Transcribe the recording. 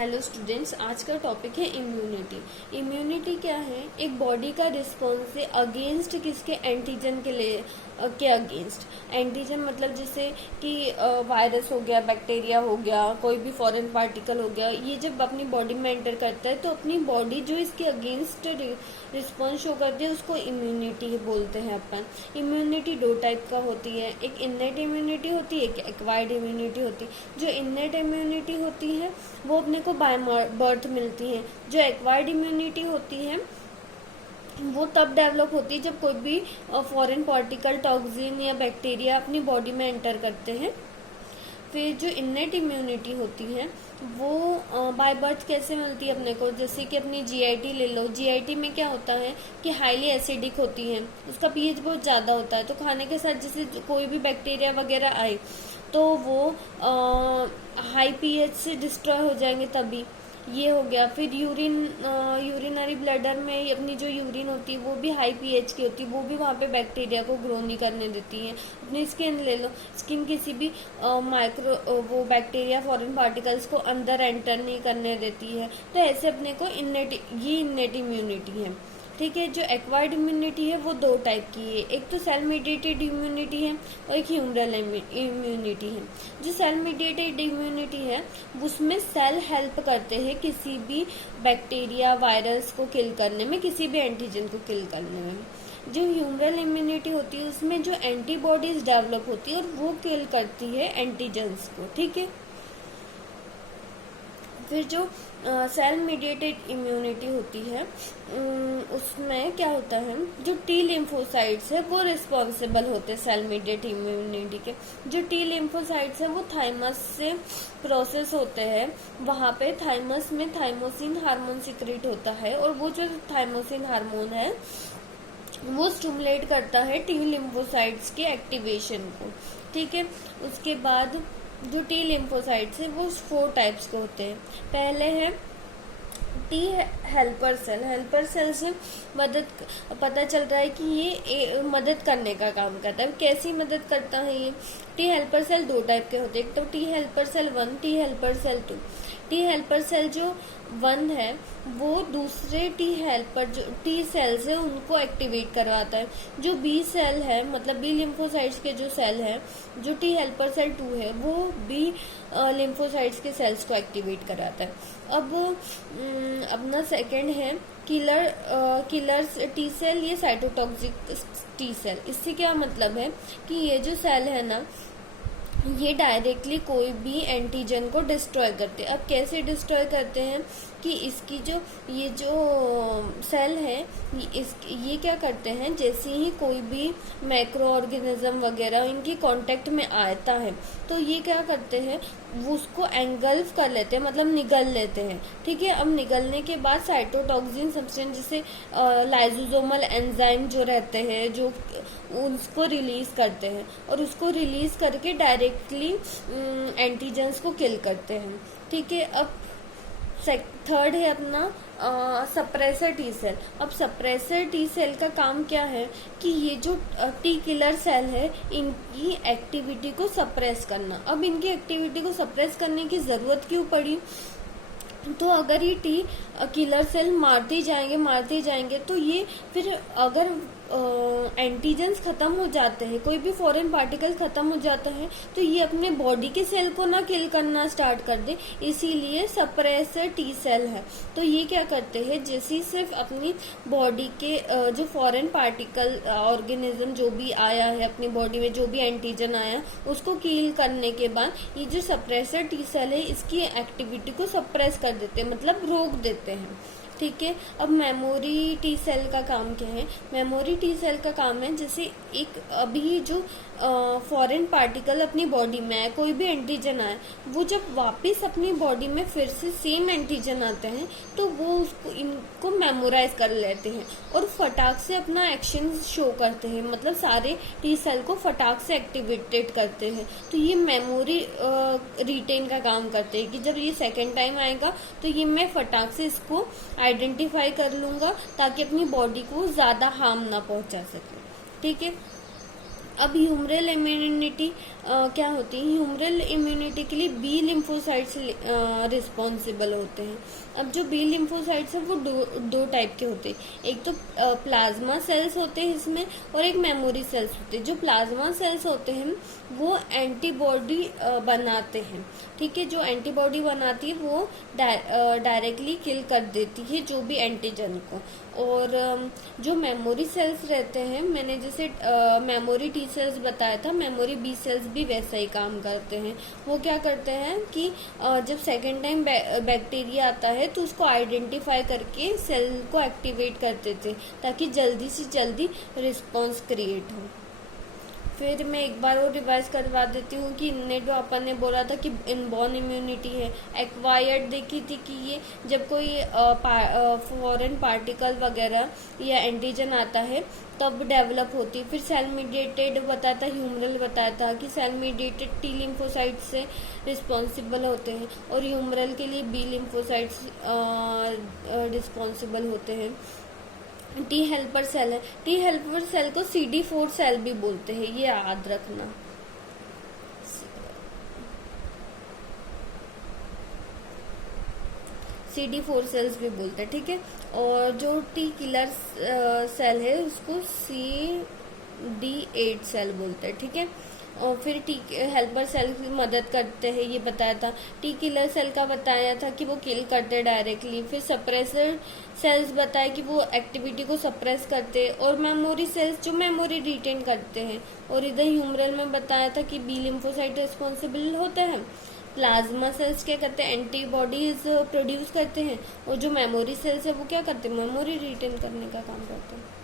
Hello students, आज का topic है इम्यूनिटी। इम्यूनिटी क्या है? एक बॉडी का रिस्पॉन्स है अगेंस्ट किसके? एंटीजन के लिए के अगेंस्ट। एंटीजन मतलब जैसे कि वायरस हो गया, बैक्टीरिया हो गया, कोई भी फॉरेन पार्टिकल हो गया, ये जब अपनी बॉडी में एंटर करता है तो अपनी बॉडी जो इसके अगेंस्ट रिस्पॉन्स शो करती है उसको इम्यूनिटी बोलते हैं अपन। इम्यूनिटी दो टाइप का होती है, एक इननेट इम्यूनिटी होती है, एक एक्वायर्ड इम्यूनिटी होती है। जो इननेट इम्यूनिटी होती है वो अपने को बाय बर्थ मिलती है। जो एक्वायर्ड इम्यूनिटी होती है वो तब डेवलप होती है जब कोई भी फॉरेन पार्टिकल, टॉक्सिन या बैक्टीरिया अपनी बॉडी में एंटर करते हैं। फिर जो इननेट इम्यूनिटी होती है वो बाय बर्थ कैसे मिलती है अपने को? जैसे कि अपनी जीआईटी ले लो। जीआईटी में क्या होता है कि हाईली एसिडिक होती है, उसका पीएच बहुत ज़्यादा होता है, तो खाने के साथ जैसे कोई भी बैक्टीरिया वगैरह आए तो वो हाई पीएच से डिस्ट्रॉय हो जाएंगे तभी। ये हो गया। फिर यूरिनरी ब्लैडर में अपनी जो यूरिन होती है वो भी हाई पीएच की होती है, वो भी वहाँ पे बैक्टीरिया को ग्रो नहीं करने देती है। अपनी स्किन ले लो, स्किन किसी भी वो बैक्टीरिया, फॉरेन पार्टिकल्स को अंदर एंटर नहीं करने देती है। तो ऐसे अपने को इननेट इम्यूनिटी है। ठीक है। जो एक्वायर्ड इम्यूनिटी है वो दो टाइप की है, एक तो सेल मीडिएटेड इम्यूनिटी है और एक ह्यूमरल इम्यूनिटी है। जो सेल मीडिएटेड इम्यूनिटी है उसमें सेल हेल्प करते हैं किसी भी बैक्टीरिया, वायरस को किल करने में, किसी भी एंटीजन को किल करने में। जो ह्यूमरल इम्यूनिटी होती है उसमें जो एंटीबॉडीज डेवलप होती है और वो किल करती है एंटीजन्स को। ठीक है। फिर जो सेल मीडिएटेड इम्यूनिटी होती है उसमें क्या होता है, जो टी लिम्फोसाइट्स है वो रिस्पॉन्सिबल होते हैं सेल मीडिएटेड इम्यूनिटी के। जो टी लिम्फोसाइट्स है वो थाइमस से प्रोसेस होते हैं। वहाँ पे थाइमस में थाइमोसिन हार्मोन सिक्रेट होता है और वो जो थाइमोसिन हार्मोन है वो स्टिमुलेट करता है टी लिम्फोसाइट्स के एक्टिवेशन को। ठीक है। उसके बाद जो टी लिम्फोसाइट्स है वो 4 टाइप्स के होते हैं। पहले है T helper cell. Helper cell से पता चल रहा है कि ये मदद करने का काम करता है। कैसी मदद करता है ये? टी हेल्पर सेल 2 टाइप के होते हैं, एक तो T helper cell 1, T helper cell 2। T helper cell जो 1 है वो दूसरे टी सेल्स है उनको एक्टिवेट करवाता है। जो बी सेल है, मतलब बी लिम्फोसाइट्स के जो सेल है, जो टी हेल्पर सेल 2 है वो बी लिम्फोसाइट्स के सेल्स को एक्टिवेट कराता है। अब अपना सेकंड है किलर्स टी सेल, ये साइटोटॉक्सिक टी सेल। इससे क्या मतलब है कि ये जो सेल है ना ये डायरेक्टली कोई भी एंटीजन को डिस्ट्रॉय करते हैं। अब कैसे डिस्ट्रॉय करते हैं कि इसकी ये जो सेल है ये क्या करते हैं, जैसे ही कोई भी मैक्रो ऑर्गेनिज्म वगैरह इनकी कांटेक्ट में आता है तो ये क्या करते हैं, वो उसको एंगल्फ कर लेते हैं, मतलब निगल लेते हैं। ठीक है। अब निगलने के बाद साइटोटॉक्सिन सब्सटेंस जैसे लाइसोसोमल एंजाइम जो रहते हैं जो उसको रिलीज करते हैं और उसको रिलीज करके डायरेक्टली एंटीजेंस को किल करते हैं। ठीक है। अब थर्ड है अपना सप्रेसर टी सेल। अब सप्रेसर टी सेल का काम क्या है कि ये जो टी किलर सेल है इनकी एक्टिविटी को सप्रेस करना। अब इनकी एक्टिविटी को सप्रेस करने की जरूरत क्यों पड़ी? तो अगर ये टी किलर सेल मारते जाएंगे तो ये फिर अगर एंटीजेंस खत्म हो जाते हैं, कोई भी फॉरेन पार्टिकल खत्म हो जाता है तो ये अपने बॉडी के सेल को ना किल करना स्टार्ट कर दे, इसीलिए सप्रेसर टी सेल है। तो ये क्या करते हैं, जैसे सिर्फ अपनी बॉडी के जो फॉरेन पार्टिकल ऑर्गेनिज्म जो भी आया है अपनी बॉडी में, जो भी एंटीजन आया उसको किल करने के बाद ये जो सप्रेसर टी सेल है इसकी एक्टिविटी को सप्रेस कर देते हैं, मतलब रोक देते हैं। ठीक है। अब मेमोरी टी सेल का काम क्या है? मेमोरी टी सेल का काम है जैसे एक अभी जो फॉरेन पार्टिकल अपनी बॉडी में है, कोई भी एंटीजन आए, वो जब वापस अपनी बॉडी में फिर से सेम एंटीजन आते हैं तो वो इनको मेमोराइज कर लेते हैं और फटाक से अपना एक्शन शो करते हैं, मतलब सारे टी सेल को फटाक से एक्टिवेटेड करते हैं। तो ये मेमोरी रिटेन का काम करते हैं कि जब ये सेकेंड टाइम आएगा तो ये मैं फटाक से इसको आइडेंटिफाई कर लूंगा ताकि अपनी बॉडी को ज्यादा हार्म ना पहुंचा सके। ठीक है। अब ह्यूमरल इम्यूनिटी क्या होती है? ह्यूमरल इम्यूनिटी के लिए बी लिम्फोसाइट्स रिस्पॉन्सिबल होते हैं। अब जो बी लिम्फोसाइट्स है वो दो टाइप के होते हैं। एक तो प्लाज्मा सेल्स होते हैं इसमें, और एक मेमोरी सेल्स होते हैं। जो प्लाज्मा सेल्स होते हैं वो एंटीबॉडी बनाते हैं, ठीक है। जो एंटीबॉडी बनाती है वो डायरेक्टली किल कर देती है जो भी एंटीजन को। और जो मेमोरी सेल्स रहते हैं, मैंने जैसे मेमोरी टी सेल्स बताया था, मेमोरी बी सेल्स भी वैसा ही काम करते हैं। वो क्या करते हैं कि जब सेकेंड टाइम बैक्टीरिया आता है तो उसको आइडेंटिफाई करके सेल को एक्टिवेट कर देते हैं ताकि जल्दी से जल्दी रिस्पॉन्स क्रिएट हो। फिर मैं एक बार और रिवाइज करवा देती हूँ कि इनने जो अपन ने बोला था कि इनबॉर्न इम्यूनिटी है। एक्वायर्ड देखी थी कि ये जब कोई फॉरेन पार्टिकल वगैरह या एंटीजन आता है तब डेवलप होती है। फिर सेल मीडिएटेड बताया था, ह्यूमरल बताया था कि सेल मीडिएटेड टी लिम्फोसाइट्स से रिस्पॉन्सिबल होते हैं, और ह्यूमरल के लिए बी लिम्फोसाइट्स रिस्पॉन्सिबल होते हैं। टी हेल्पर सेल है, टी हेल्पर सेल को CD4 सेल भी बोलते हैं, ये याद रखना। CD4 सेल्स भी बोलते हैं, ठीक है। और जो टी किलर सेल है उसको CD8 सेल बोलते हैं, ठीक है। और फिर टी हेल्पर सेल की मदद करते हैं, ये बताया था। टी किलर सेल का बताया था कि वो किल करते हैं डायरेक्टली। फिर सप्रेसर सेल्स बताया कि वो एक्टिविटी को सप्रेस करते हैं। और मेमोरी सेल्स जो मेमोरी रिटेन करते हैं। और इधर ह्यूमरल में बताया था कि बी लिम्फोसाइट रिस्पॉन्सिबल होते हैं। प्लाज्मा सेल्स क्या करते हैं? एंटीबॉडीज प्रोड्यूस करते हैं। और जो मेमोरी सेल्स है वो क्या करते हैं? मेमोरी रिटेन करने का काम करते हैं।